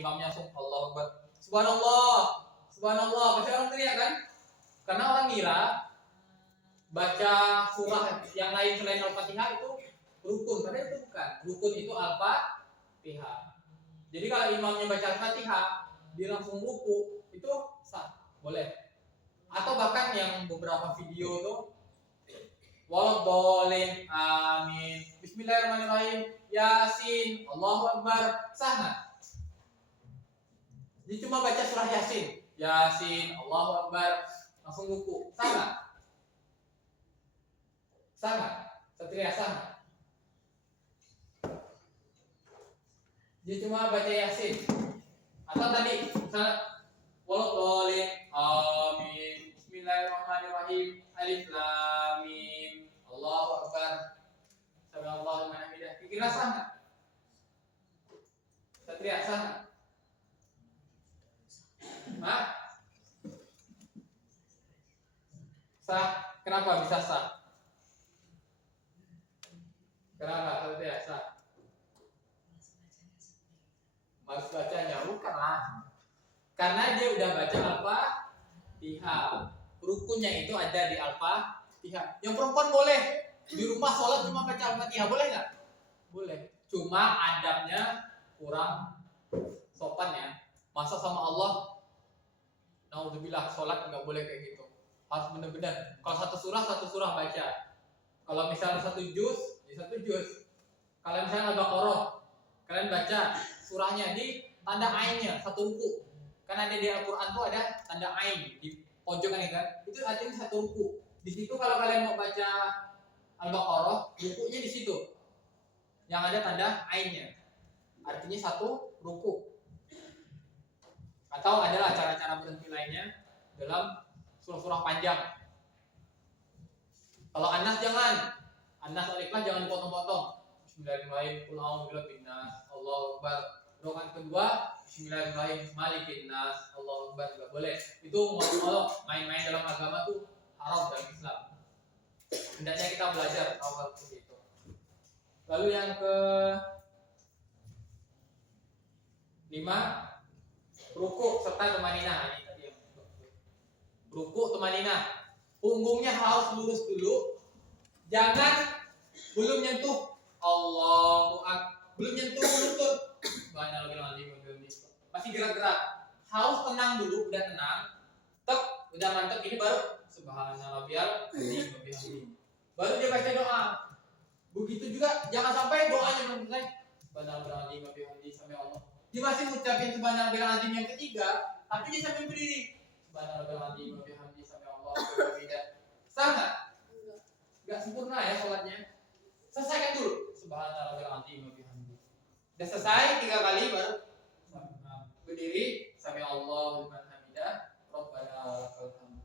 imamnya langsung Allahu Akbar. Subhanallah. Subhanallah. Pasti orang teriak kan? Karena orang ngira baca surah yang lain selain Al-Fatihah itu rukun, padahal itu bukan. Rukun itu Al-Fatihah. Jadi kalau imamnya baca Al-Fatihah, dia langsung ruku, itu sah, boleh. Atau bahkan yang beberapa video tuh waladhdallin, amin, bismillahirrahmanirrahim, yasin, Allahu Akbar, sah nggak? Jadi cuma baca surah yasin, yasin, Allahu Akbar, langsung ruku, sah nggak? Sah nggak? Satria sah nggak? Jadi cuma baca yasin. Atau tadi misalnya waladhdallin, amin, bismillahirrahmanirrahim, alif lam mim, Allahu Akbar, sami'allahu liman hamidah. Kira sah nggak? Satria sah nggak? Hah? Sah. Kenapa bisa sah? Kenapa Satria sah? Malas bacanya, bukan lah. Karena dia udah baca Al-Fatihah. Rukunnya itu ada di Al-Fatihah. Yang perempuan boleh di rumah sholat cuma baca Al-Fatihah, boleh nggak? Boleh. Cuma adabnya kurang sopan ya. Masa sama Allah, naudzubillah, sholat nggak boleh kayak gitu. Harus benar-benar. Kalau satu surah baca. Kalau misalnya satu juz, ya satu juz. Kalau misalnya Al-Baqarah, kalian baca surahnya di tanda ainnya, satu ruku. Karena ada di Al-Quran tuh ada tanda ain di pojokan ini kan. Itu artinya satu ruku. Di situ kalau kalian mau baca Al-Baqarah, rukunya di situ. Yang ada tanda ainnya. Artinya satu ruku. Atau adalah cara-cara berhenti lainnya dalam surah-surah panjang. Kalau An-Nas jangan. An-Nas Al-Ikhlas jangan dipotong-potong. Bismillahirrahmanirrahim, qul a'udzu birabbin nas, Allahu Akbar. Rakaat kedua, Bismillahirrahmanirrahim, malikin nas, Allahu Akbar juga boleh. Itu ngomong main-main dalam agama tuh haram dalam Islam. Hendaknya kita belajar hal seperti itu. Lalu yang ke 5, ruku serta tumaninah. Ini tadi yang ruku tumaninah. Punggungnya harus lurus dulu. Jangan belum nyentuh Allahu Akbar, belum nyentuh lutut. Masih gerak-gerak. Harus tenang dulu, udah tenang. Tek, udah mantep, ini baru subhanallahiyal azim. Baru dia baca doa. Begitu juga jangan sampai doanya belum selesai. Subhanallahiyal azim sampai Allah. Dia masih ngucapin subhanallahiyal azim yang ketiga, tapi dia sambil berdiri. Subhanallahiyal azim sampai Allah. Sah nggak? Enggak sempurna ya sholatnya. Selesaikan dulu. Subhanallahiyal azim. Udah selesai 3 kali baru berdiri, sami Allahu liman hamidah, Rabbana lakal hamd.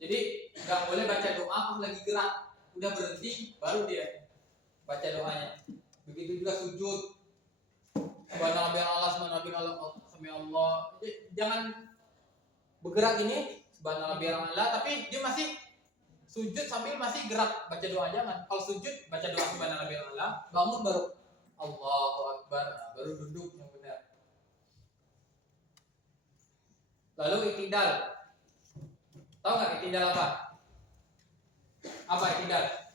Jadi nggak boleh baca doa pas lagi gerak, udah berhenti baru dia baca doanya. Begitu juga sujud. Subhanallah, sami Allah. Jangan bergerak ini subhanallah, tapi dia masih sujud sambil masih gerak baca doa, jangan. Kalau sujud baca doa subhanallah, bangun baru Allahu Akbar, baru duduk yang benar. Lalu i'tidal. Tahu nggak i'tidal apa? Apa i'tidal?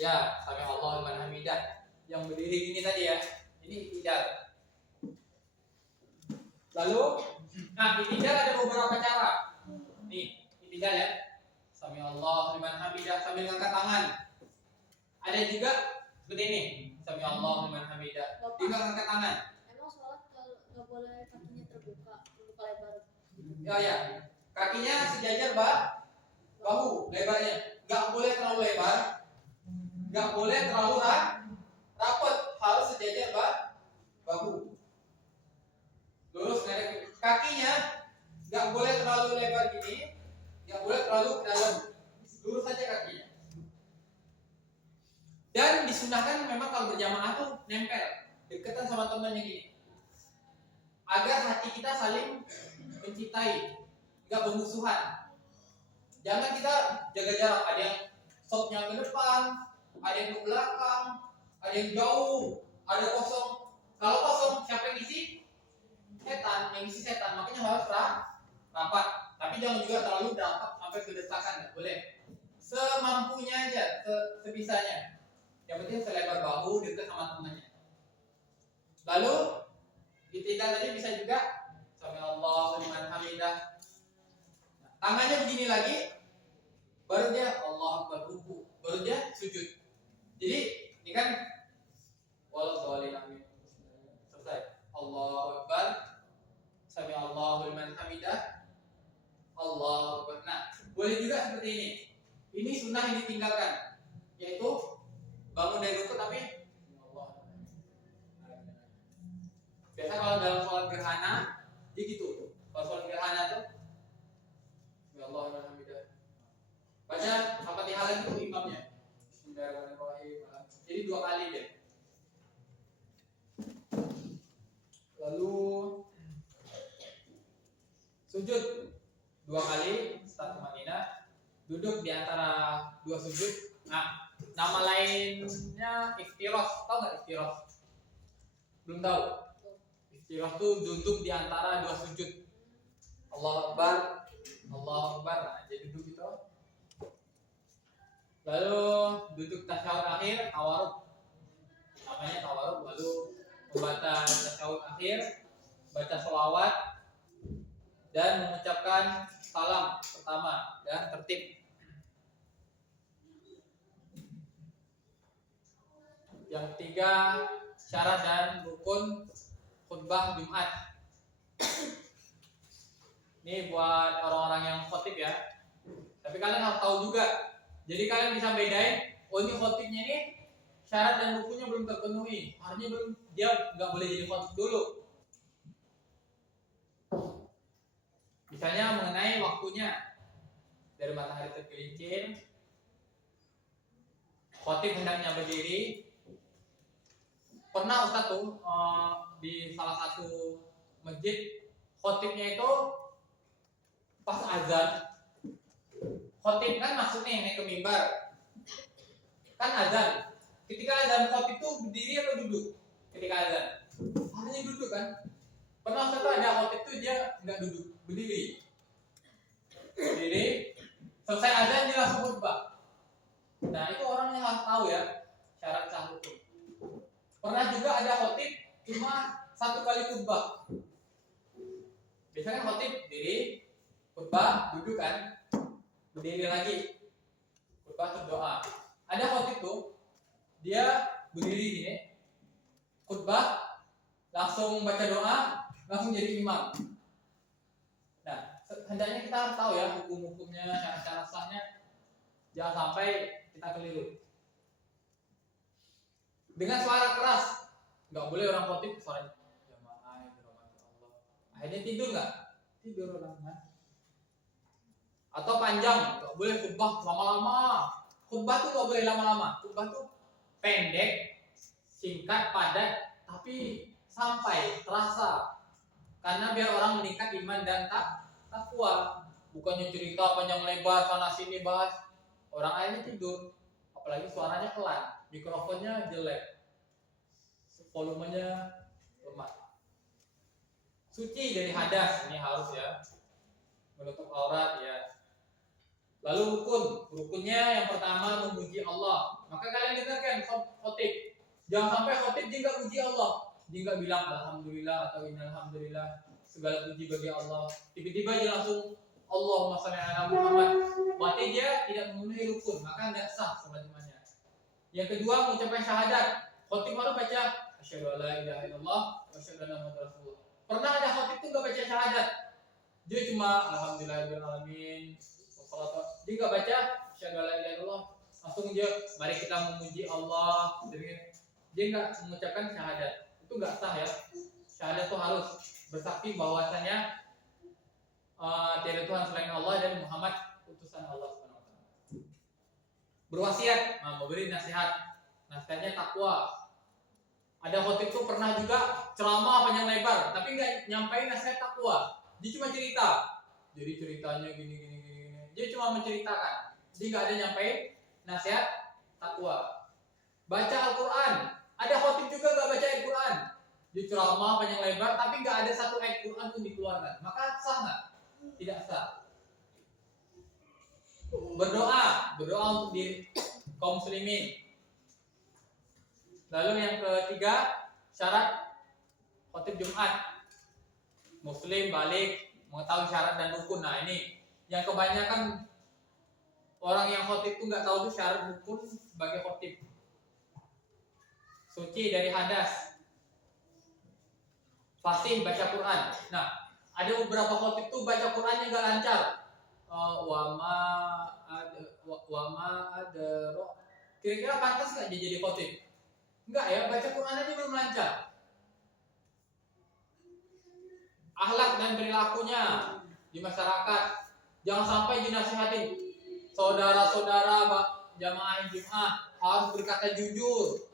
Ya, sami Allahu liman hamidah. Yang berdiri gini tadi ya. Ini i'tidal. Lalu, nah i'tidal ada beberapa cara. Nih, i'tidal ya. Sami Allahu liman hamidah sambil ngangkat tangan. Ada juga seperti ini, sami Allahu liman hamidah. Juga angkat tangan. Emang sholat kalau nggak boleh kakinya terbuka lebar. Ya. Kakinya sejajar bahu lebarnya. Nggak boleh terlalu lebar. Nggak boleh terlalu rapat. Harus sejajar bahu. Lurus kakinya nggak boleh terlalu lebar gini. Nggak boleh terlalu ke dalam. Lurus saja kakinya. Dan disunahkan memang kalau berjamaah tuh nempel, deketan sama temannya gini, agar hati kita saling mencintai, nggak bermusuhan. Jangan kita jaga jarak, ada yang sopnya ke depan, ada yang ke belakang, ada yang jauh, ada kosong. jangan juga terlalu dampak sampai kedesakan, nggak boleh. Semampunya aja, sebisanya. Yang penting selebar bahu dekat sama temannya. Lalu iktidal tadi bisa juga sami Allahu liman hamidah. Tangannya begini lagi, baru dia Allah Akbar ruku, baru dia sujud. Jadi ini kan waladhdallin amin. Selesai. Allahu Akbar, sami Allahu liman hamidah, Allahu Akbar. Nah, boleh juga seperti ini. Ini sunnah yang ditinggalkan, yaitu bangun dari ruku tapi Allah. Biasa kalau dalam sholat gerhana, dia gitu. Kalau sholat gerhana tuh ya Allah alhamdulillah. Baca Al-Fatihah itu imamnya. Bismillahirrahmanirrahim. Jadi 2 kali deh. Lalu sujud 2 kali setelah tumanina, duduk di antara 2 sujud. Nah, nama lainnya iftirosh. Tahu nggak iftirosh? Belum tahu. Iftirosh tuh duduk di antara 2 sujud. Allahu Akbar, Allahu Akbar. Nah, jadi duduk itu. Lalu duduk tasyahud akhir, tawarruk. Namanya tawarruk. Lalu membaca tasyahud akhir, baca sholawat, dan mengucapkan salam pertama dan tertib. Yang ketiga, syarat dan rukun khutbah Jumat. Ini buat orang-orang yang khotib ya. Tapi kalian harus tahu juga. Jadi kalian bisa bedain, oh ini khotibnya ini syarat dan rukunnya belum terpenuhi. Artinya belum, dia nggak boleh jadi khotib dulu. Misalnya mengenai waktunya dari matahari tergelincir, khotib hendaknya berdiri. Pernah Ustaz tuh di salah satu masjid khotibnya itu pas azan. Khotib kan maksudnya naik ke mimbar. Kan azan. Ketika azan khotib itu berdiri atau duduk? Ketika azan. Harusnya duduk kan? Pernah Ustaz tuh ada khotib tuh dia nggak duduk, berdiri. Berdiri. Selesai azan dia langsung khutbah. Nah itu orang yang harus tahu ya syarat sah rukun. Pernah juga ada khotib cuma 1 kali khutbah. Biasanya khotib diri, khutbah, duduk kan, berdiri lagi, khutbah terus doa. Ada khotib tuh dia berdiri gini, khutbah, langsung baca doa, langsung jadi imam. Nah, hendaknya kita harus tahu ya hukum-hukumnya, cara-cara sahnya, jangan sampai kita keliru. Dengan suara keras, nggak boleh orang khotib suaranya jamaah dirahmati Allah. Akhirnya tidur nggak? Tidur orang kan? Atau panjang, nggak boleh khutbah lama-lama. Khutbah tuh nggak boleh lama-lama. Khutbah tuh pendek, singkat, padat, tapi sampai terasa. Karena biar orang meningkat iman dan takwa. Bukannya cerita panjang lebar sana sini bahas. Orang akhirnya tidur, apalagi suaranya pelan. Mikrofonnya jelek, volumenya lemah. Suci dari hadas, ini harus ya, menutup aurat ya. Lalu rukunnya yang pertama memuji Allah. Maka kalian dengarkan khotib, jangan sampai khotib dia nggak puji Allah, dia nggak bilang alhamdulillah atau innalhamdulillah, segala puji bagi Allah. Tiba-tiba dia langsung Allahumma shalli ala Muhammad. Berarti dia tidak memenuhi rukun, maka nggak sah sholat imannya. Yang kedua mengucapkan syahadat. Khotib baru baca asyhadu alla ilaha illallah wa asyhadu anna muhammadar rasulullah. Pernah ada khotib tuh enggak baca syahadat. Dia cuma alhamdulillahirabbil alamin. Dia enggak baca asyhadu alla ilaha illallah. Langsung dia mari kita memuji Allah. Dia enggak mengucapkan syahadat. Itu enggak sah ya. Syahadat itu harus bersaksi bahwasanya tiada Tuhan selain Allah dan Muhammad utusan Allah. Berwasiat, memberi nasihat. Nasihatnya takwa. Ada khotib tuh pernah juga ceramah panjang lebar, tapi nggak nyampein nasihat takwa. Dia cuma cerita. Jadi ceritanya gini. Dia cuma menceritakan. Dia nggak ada nyampein nasihat takwa. Baca Al-Quran. Ada khotib juga nggak baca Al-Quran. Dia ceramah panjang lebar, tapi nggak ada satu ayat Quran pun dikeluarkan. Maka sah nggak? Tidak sah. berdoa untuk diri kaum muslimin. Lalu yang ketiga, syarat khotib Jumat. Muslim balik mengetahui syarat dan rukun. Nah, ini yang kebanyakan orang yang khotib itu nggak tahu tuh syarat rukun sebagai khotib. Suci dari hadas. Fasih baca Quran. Nah, ada beberapa khotib tuh baca Qurannya nggak lancar. Wama ada roh. Kira-kira pantas nggak dia jadi khotib? Enggak ya, baca Quran aja belum lancar. Akhlak dan perilakunya di masyarakat jangan sampai dinasihatin saudara-saudara jamaah Jumat harus berkata jujur.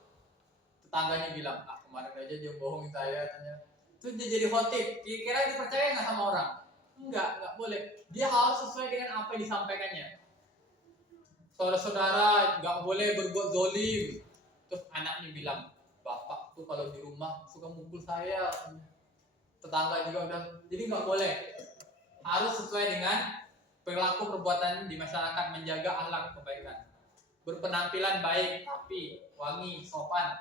Tetangganya bilang, kemarin aja dia bohongin saya katanya. Terus dia jadi khotib, kira-kira dipercaya nggak sama orang? Enggak boleh. Dia harus sesuai dengan apa yang disampaikannya. Saudara-saudara nggak boleh berbuat zolim. Terus anaknya bilang, bapak tuh kalau di rumah suka mukul saya. Tetangga juga udah, jadi nggak boleh. Harus sesuai dengan perilaku perbuatan di masyarakat, menjaga akhlak kebaikan. Berpenampilan baik, rapi, wangi, sopan.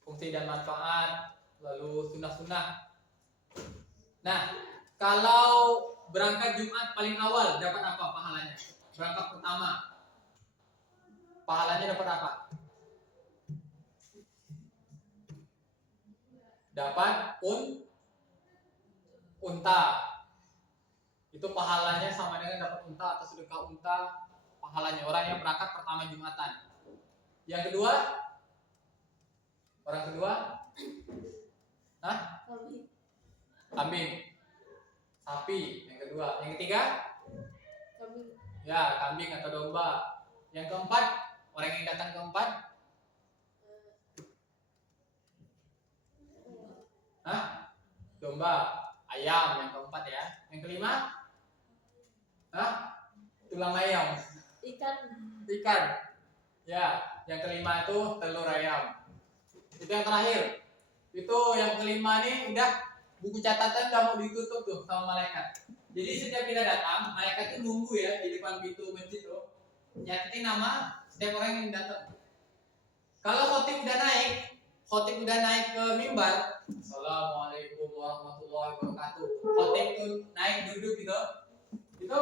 Fungsi dan manfaat, lalu sunnah-sunnah. Nah, kalau berangkat Jumat paling awal dapat apa pahalanya? Berangkat pertama, pahalanya dapat apa? Dapat unta. Itu pahalanya sama dengan dapat unta atau sedekah unta. Pahalanya orang yang berangkat pertama Jumatan. Yang kedua, orang kedua, kambing, sapi. Yang kedua, yang ketiga, Kambing. ya kambing atau domba. Yang keempat, orang yang datang keempat, domba, ayam. Yang keempat ya. Yang kelima, tulang ayam. Ikan. Ya, yang kelima itu telur ayam. Itu yang terakhir. Itu yang kelima nih udah buku catatan udah mau ditutup tuh sama malaikat. Jadi setiap kita datang, malaikat itu nunggu ya di depan pintu masjid tuh. Nyatetin nama setiap orang yang datang. Kalau khotib udah naik ke mimbar, Assalamualaikum warahmatullahi wabarakatuh. Khotib itu naik duduk gitu. Itu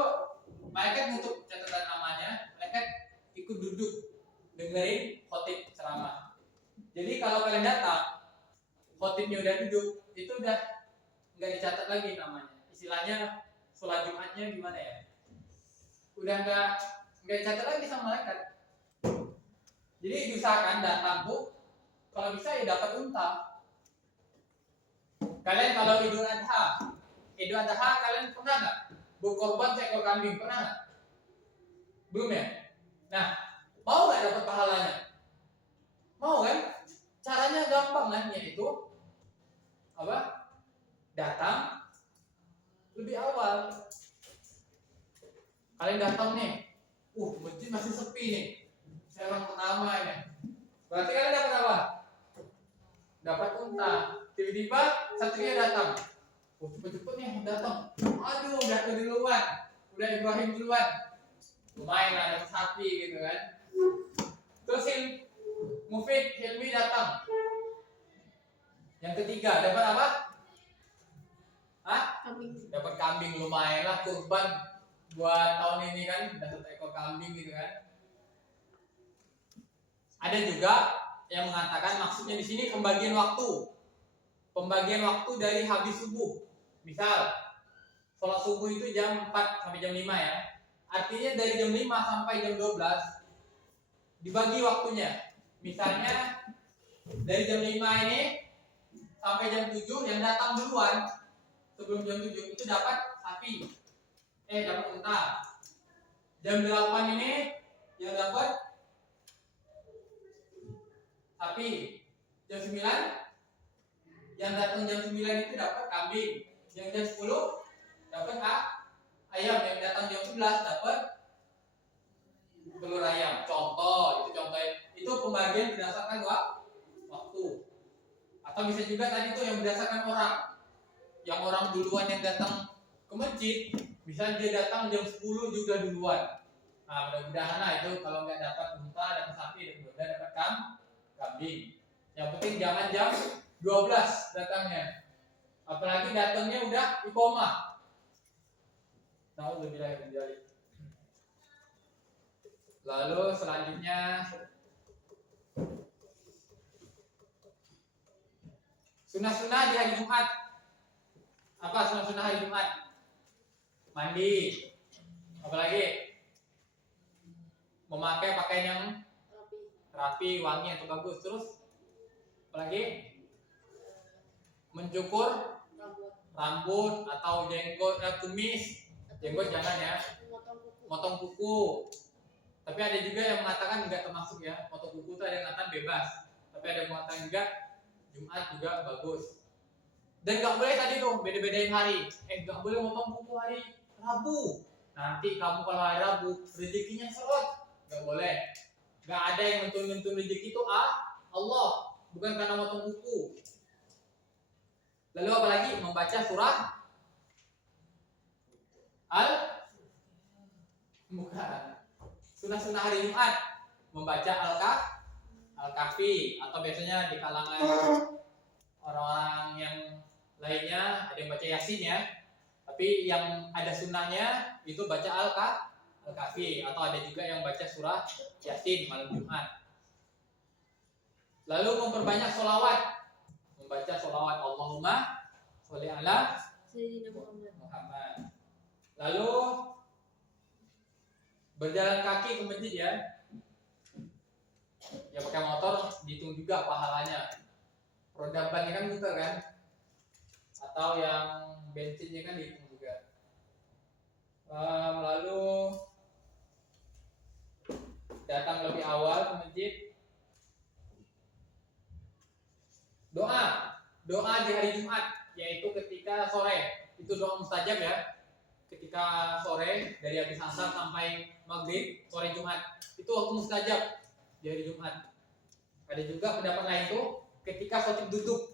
malaikat nutup catatan namanya, malaikat ikut duduk dengerin khotib ceramah. Jadi kalau kalian datang, khotibnya udah duduk, itu udah nggak dicatat lagi namanya. Istilahnya sholat Jumatnya gimana ya? Udah nggak dicatat lagi sama malaikat. Jadi diusahakan datang bu, kalau bisa ya dapat unta. Kalian kalau Idul Adha kalian pernah nggak berkorban seekor kambing? Pernah nggak? Belum ya? Nah, mau nggak dapat pahalanya? Mau kan? Caranya gampang kan, yaitu apa? Datang lebih awal. Kalian datang nih, masjid masih sepi nih. Saya orang pertama ini. Berarti kalian dapat apa? Dapat unta. Tiba-tiba satria datang. Cepet-cepet nih datang. Aduh, udah keduluan. Udah Ibrahim duluan. Lumayan lah dapat sapi gitu kan. Terus Mufid Hilmi datang. Yang ketiga dapat apa? Kambing. Dapat kambing, lumayan lah kurban buat tahun ini kan, dapat ekor kambing gitu kan. Ada juga yang mengatakan maksudnya di sini pembagian waktu. Pembagian waktu dari habis subuh. Misal sholat subuh itu jam 4 sampai jam 5 ya. Artinya dari jam 5 sampai jam 12 dibagi waktunya. Misalnya dari jam 5 ini sampai jam 7 yang datang duluan sebelum jam 7 itu dapat sapi. Dapat unta. Jam 8 ini yang dapat sapi. Jam 9 yang datang jam 9 itu dapat kambing. Yang jam 10 dapat ayam. Yang datang jam 11 dapat telur ayam. Contoh itu pembagian berdasarkan waktu. Atau bisa juga tadi tuh yang berdasarkan orang. Yang orang duluan yang datang ke masjid Misalnya dia datang jam 10 dia udah duluan. Nah, mudah-mudahan itu kalau nggak dapat unta, dapat sapi, mudah-mudahan dapat kambing. Yang penting jangan jam 12 datangnya. Apalagi datangnya udah iqomah. Nauzubillah min dzalik. Lalu selanjutnya sunnah-sunnah di hari Jumat. Apa sunnah-sunnah hari Jumat? Mandi. Apalagi? Memakai pakaian yang rapi, wangi atau bagus. Terus apalagi? Mencukur rambut atau jenggot, kumis. Jenggot jangan ya. Motong kuku. Tapi ada juga yang mengatakan enggak termasuk ya. Motong kuku itu ada yang mengatakan bebas. Tapi ada yang mengatakan enggak. Jumat juga bagus. Dan enggak boleh tadi tuh beda-bedain hari. Enggak boleh motong kuku hari Rabu. Nanti kamu kalau hari Rabu rezekinya serot. Enggak boleh. Enggak ada yang nuntun rezeki itu Allah, bukan karena motong kuku. Lalu apalagi membaca surah bukan. Sunnah-sunnah hari Jumat membaca Al-Kahfi atau biasanya di kalangan orang-orang yang lainnya ada yang baca Yasin ya. Tapi yang ada sunnahnya itu baca Al-Kahfi atau ada juga yang baca surah Yasin malam Jumat. Lalu memperbanyak sholawat, membaca sholawat Allahumma sholli ala Sayyidina Muhammad. Lalu berjalan kaki ke masjid ya. Ya pakai motor dihitung juga pahalanya. Roda bannya kan muter kan. Atau yang bensinnya kan dihitung juga. Lalu datang lebih awal ke masjid. Doa di hari Jumat yaitu ketika sore. Itu doa mustajab ya. Ketika sore dari habis asar sampai maghrib sore Jumat itu waktu mustajab di hari Jumat. Ada juga pendapat lain tuh ketika khotib duduk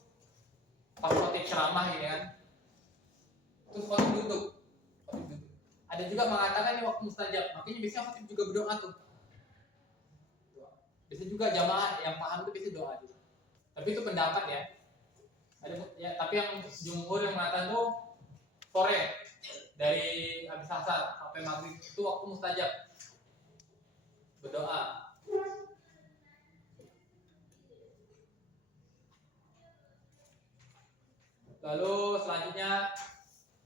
pas khotib ceramah gitu kan, terus khotib duduk. Ada juga mengatakan ini waktu mustajab, makanya biasanya khotib juga berdoa tuh. Bisa juga jamaah yang paham tuh bisa doa juga. Tapi itu pendapat ya. Ada ya, tapi yang jumhur yang mengatakan tuh sore dari habis asar sampai maghrib itu waktu mustajab berdoa. Lalu selanjutnya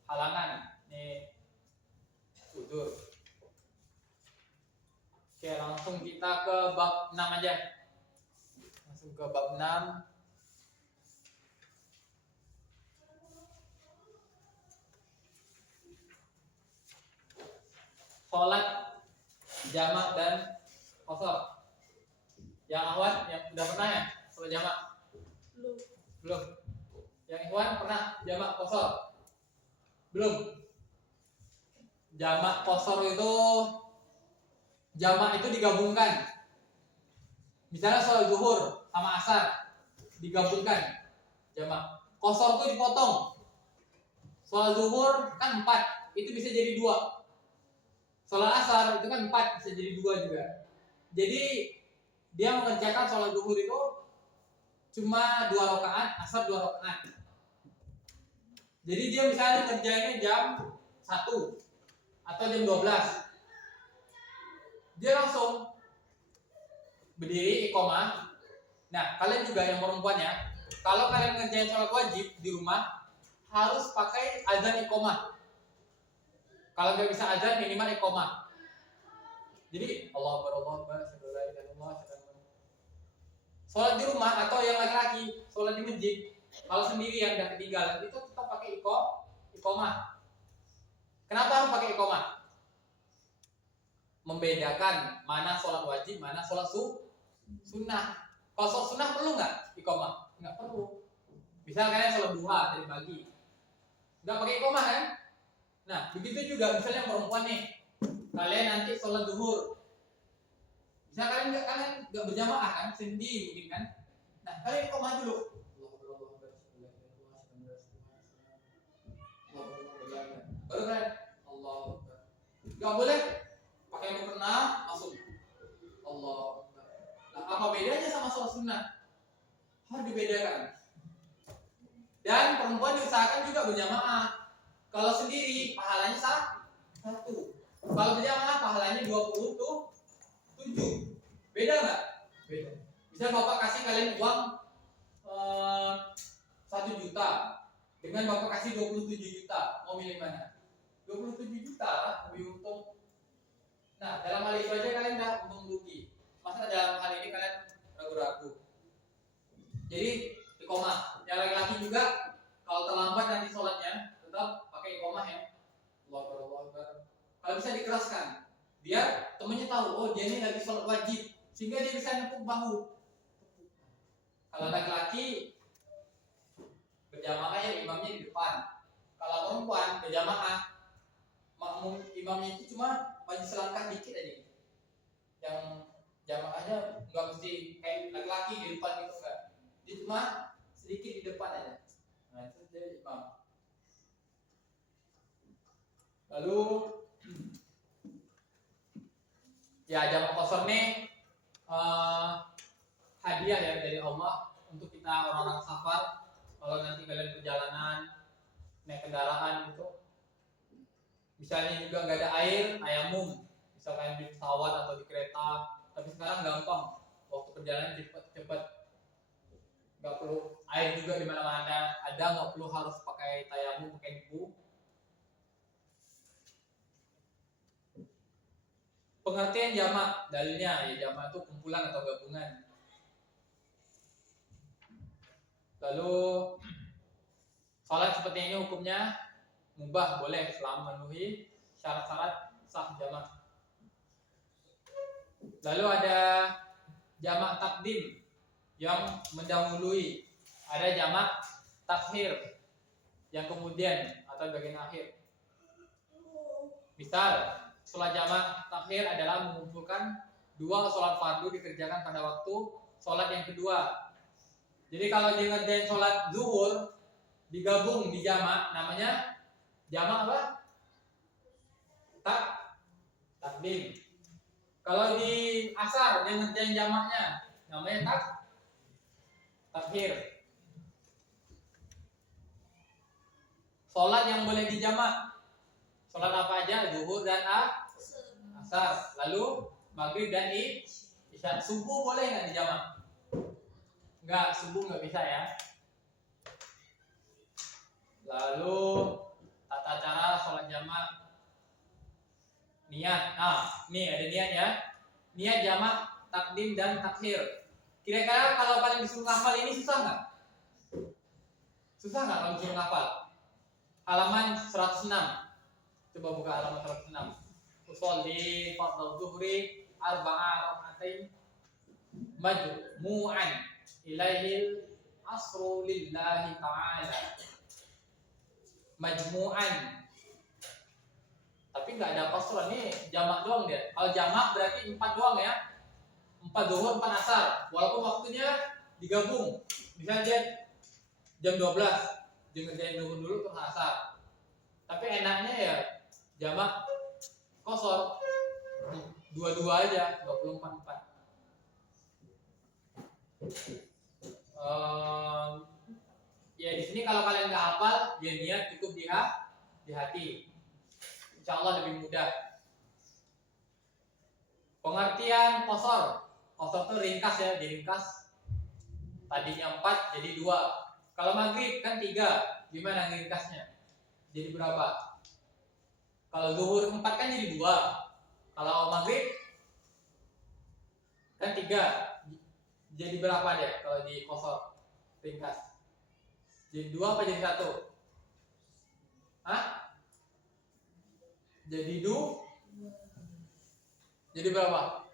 halangan nih udur. Oke, langsung kita ke bab 6 aja. Langsung ke bab 6. Sholat jamak dan qashar. Yang akhwat yang udah pernah ya sholat jamak? Belum. Yang ikhwan pernah jamak qashar? Belum. Jamak qashar itu jamak itu digabungkan. Misalnya sholat zuhur sama asar digabungkan jamak. Qashar itu dipotong. Sholat zuhur kan 4, itu bisa jadi 2. Sholat asar itu kan 4, bisa jadi 2 juga. Jadi dia mengerjakan sholat zuhur itu cuma 2 rakaat, asar 2 rakaat. Jadi dia misalnya ngerjainnya jam 1 atau jam 12. Dia langsung berdiri iqomah. Nah, kalian juga yang perempuan ya, kalau kalian ngerjain sholat wajib di rumah harus pakai azan iqomah. Kalau nggak bisa azan minimal iqomah. Jadi Allahu Akbar, sholat di rumah atau yang laki-laki sholat di masjid, kalau sendiri yang udah ketinggalan itu tetap pakai iqomah. Kenapa harus pakai iqomah? Membedakan mana sholat wajib, mana sholat sunnah. Kalau sholat sunnah perlu nggak iqomah? Nggak perlu. Misal kalian sholat duha tadi pagi, nggak pakai iqomah kan? Nah, begitu juga misalnya perempuan nih, kalian nanti sholat zuhur, misal kalian nggak berjamaah kan, sendiri mungkin kan. Nah, kalian iqomah dulu. Baru kan Allah Nggak boleh pakai mukena masuk. Allah. Nah, apa bedanya sama sholat sunnah? Harus dibedakan. Dan perempuan diusahakan juga berjamaah. Kalau sendiri pahalanya satu. Kalau berjamaah pahalanya 27. Beda nggak? Beda. Bisa Bapak kasih kalian uang 1 juta dengan Bapak kasih 27 juta. Mau milih mana? 27 juta lah, lebih untung. Nah, dalam hal itu aja kalian udah untung rugi. Masa dalam hal ini kalian ragu-ragu? Jadi iqomah. Yang laki-laki juga kalau terlambat nanti sholatnya tetap pakai iqomah ya. Allahu Akbar. Kalau bisa dikeraskan, biar temennya tahu, oh dia ini lagi sholat wajib, sehingga dia bisa nepuk bahu. Kalau laki-laki berjamaah ya imamnya di depan. Kalau perempuan berjamaah, makmum imamnya itu cuma maju selangkah dikit aja. Yang jamaahnya nggak mesti kayak laki-laki di depan gitu enggak. Dia cuma sedikit di depan aja. Nah itu jadi imam. Lalu ya jamak kosong nih hadiah ya dari Allah untuk kita orang-orang safar. Kalau nanti kalian perjalanan naik kendaraan gitu, misalnya juga nggak ada air, tayamum. Misal kalian di pesawat atau di kereta, tapi sekarang gampang, waktu perjalanan cepet, nggak perlu air juga di mana-mana. Ada nggak perlu harus pakai tayamum, pakai debu. Pengertian jamak, dalilnya ya jamak itu kumpulan atau gabungan. Lalu sholat seperti ini hukumnya mubah, boleh selama memenuhi syarat-syarat sah jamak. Lalu ada jamak takdim yang mendahului, ada jamak takhir yang kemudian atau bagian akhir. Misal sholat jamak takhir adalah mengumpulkan 2 sholat fardu dikerjakan pada waktu sholat yang kedua. Jadi kalau dia ngerjain sholat zuhur digabung di jamak, namanya jamak apa? Takdim. Kalau di asar dia ngerjain jamaknya, namanya takhir. Sholat yang boleh dijamak, sholat apa aja? Zuhur dan asar. Lalu maghrib dan isya. Subuh boleh nggak dijamak? Enggak, subuh nggak bisa ya. Lalu tata cara sholat jamak, niat. Nih ada niat ya. Niat jamak takdim dan takhir. Kira-kira kalau kalian disuruh ngafal ini susah nggak? Susah nggak kalau disuruh ngafal? Halaman 106. Coba buka halaman 106. Usolli fardhu zuhri arba'a raka'atain majmu'an ilaihil asru lillahi ta'ala. Majmu'an. Tapi nggak ada qasran nih, jamak doang dia. Kalau jamak berarti 4 doang ya. 4 zuhur, 4 asar. Walaupun waktunya digabung. Misalnya dia jam 12, dia ngerjain zuhur dulu terus asar. Tapi enaknya ya jamak qasar. 22 aja, 24. Ya di sini kalau kalian nggak hafal, ya niat cukup di hati. Insya Allah lebih mudah. Pengertian qasar. Qasar itu ringkas ya, diringkas. Tadinya 4 jadi 2. Kalau maghrib kan 3. Gimana ringkasnya? Jadi berapa? Kalau zuhur 4 kan jadi 2. Kalau maghrib kan 3. Jadi berapa deh kalau di qasar ringkas? Jadi 2 apa jadi 1? Hah? Jadi jadi berapa?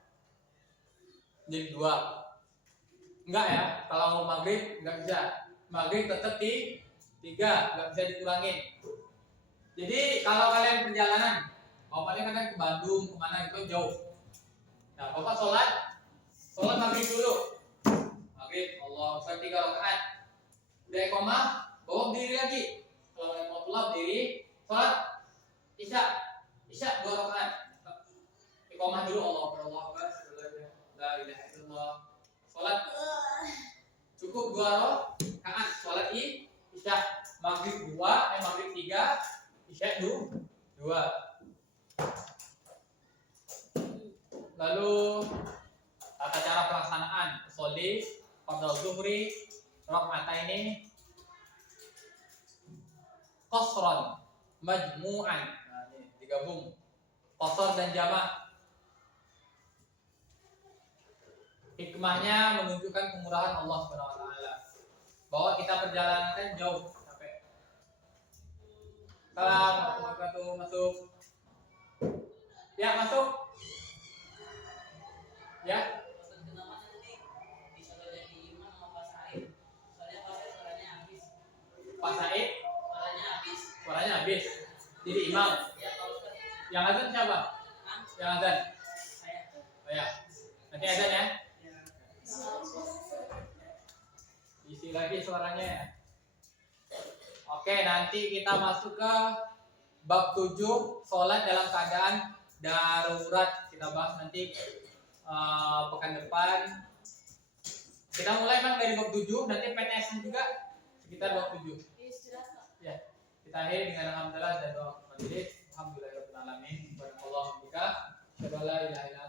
Jadi 2. Enggak ya, kalau maghrib enggak bisa. Maghrib tetap di 3, enggak bisa dikurangin. Jadi kalau kalian perjalanan, kalian ke Bandung, kemana gitu jauh. Nah, Bapak sholat maghrib dulu. Maghrib, Allah, 3 rakaat. Udah iqamah, bawa berdiri lagi. Kalau kalian mau pulang berdiri, sholat isya Isya 2 rakaat. Iqamah dulu Allahu Akbar. La ilaha illallah. Salat cukup 2 rakaat. Salat Isya. Maghrib 2, maghrib 3, Isya 2. Lalu tata cara pelaksanaan sholli fardhu zuhri raka'ataini qasran majmu'an. Nah, ini digabung qasar dan jamak. Hikmahnya menunjukkan kemurahan Allah Subhanahu wa taala. Bahwa kita perjalanan jauh sampai. Salam warahmatullahi masuk. Ya, masuk. Ya. Pak Said suaranya habis. Jadi imam. Yang azan siapa? Yang azan? Saya. Nanti azan ya. Isi lagi suaranya ya. Oke, nanti kita masuk ke bab 7, sholat dalam keadaan darurat. Kita bahas nanti pekan depan. Kita mulai memang dari bab 7, nanti PTS juga sekitar bab 7. Ya, kita akhiri dengan alhamdulillah dan doa majelis. Alhamdulillahirabbil alamin. Subhanallah wa bihamdihi. Asyhadu an la ilaha illa